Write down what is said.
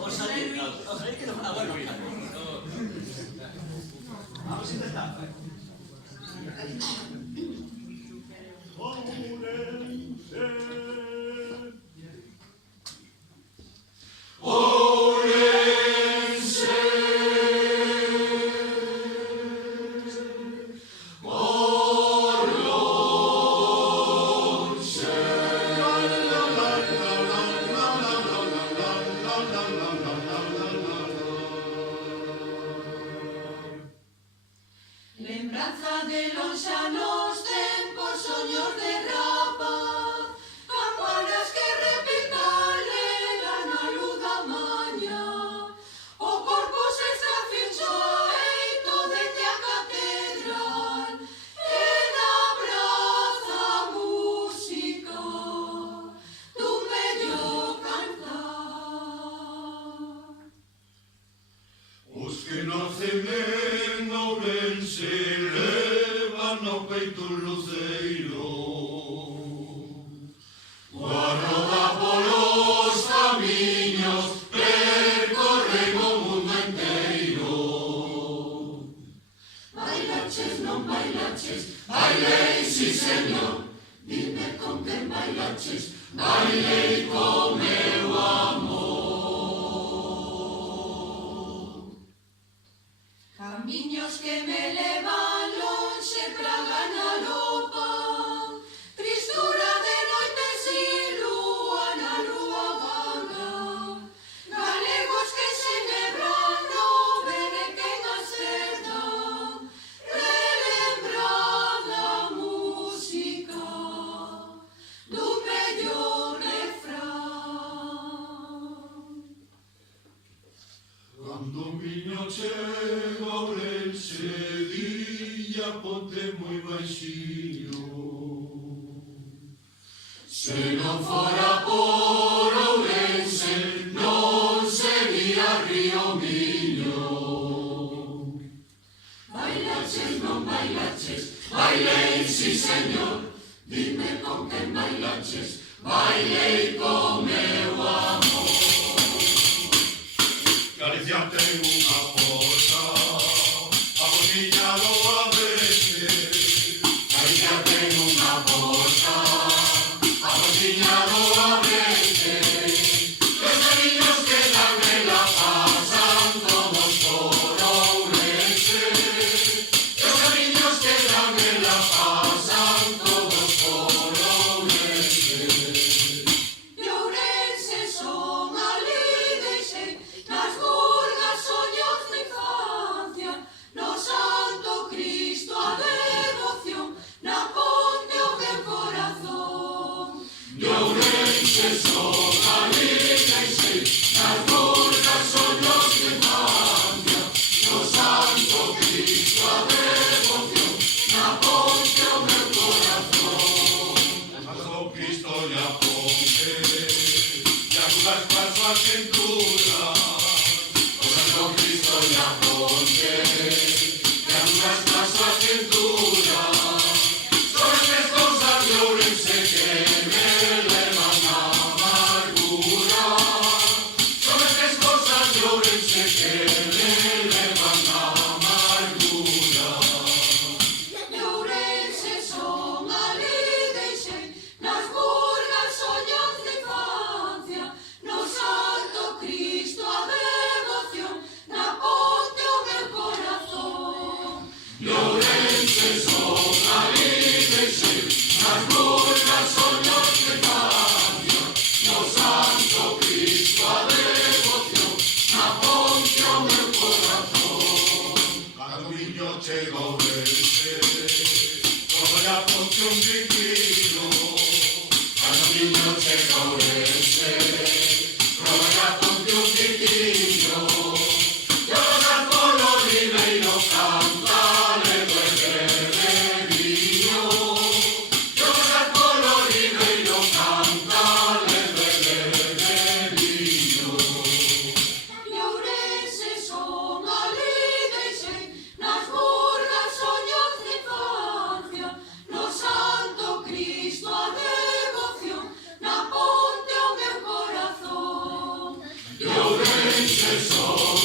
Os sabéis que no... Ah, bueno, vamos a intentar. Lembranza de lonxanos tempos, soños de rapaz, campanas que repicaleran a luz da mañá. O corpo se está finxoeito dende a catedral, e na praza a música dun vello cantar. Os que nacen en Ourense levan no peito un luceiro, coa roda polos camiños percorren o mundo enteiro. Bailaches, non bailaches, bailei, si señor, dime con quen bailaches, bailei con meu amor. Camiños que me levan lonxe pra Ganalopa, tristura de noite sin lúa na rúa vaga, galegos que se nebran no berequen a seda, relembrando a música dun vello refrán. Cando un viño chega a Ourense, dilla ponte moi baixiño. Se non fora por Ourense, non sería Río Miño. Bailaches, non bailaches, bailei, si señor, dime con quen bailaches, bailei con meu amor. Galicia ten unha porta, a boniña do abrese. Galicia ten unha porta, a boniña do abrese. Os camiños que dan en la pasan todos por Ourense. Os camiños que dan en la pasan todos por Ourense. De Ourense son alí deixei, nas burgas soños de infancia, no Santo Cristo a devoción, na ponte o meu corazón. De Ourense son alí deixei, nas burgas soños de infancia, no Santo Cristo a devoción, na ponte o meu corazón. Santo Cristo e a ponte, e acudas para a súa cintura. O Santo Cristo e a ponte, e acudas para a súa cintura. Son estas cousas de Ourense que me levan a amargura. Son estas cousas de Ourense que me levan a amargura. De Ourense son alí deixei, nas burgas soños de infancia, no Santo Cristo a devoción, na ponte o meu corazón. De Ourense son alí deixei, nas burgas soños de infancia, no Santo Cristo a devoción, na ponte o meu corazón. Cando o viño chega a Ourense, non a ponte un biquino. Cando o viño chega a Ourense, non a ponte un biquino. Llorar polo ribeiro cantale do bebeguinho. Llorar polo ribeiro cantale do bebeguinho. De Ourense son alí deixei, nas burgas se sola.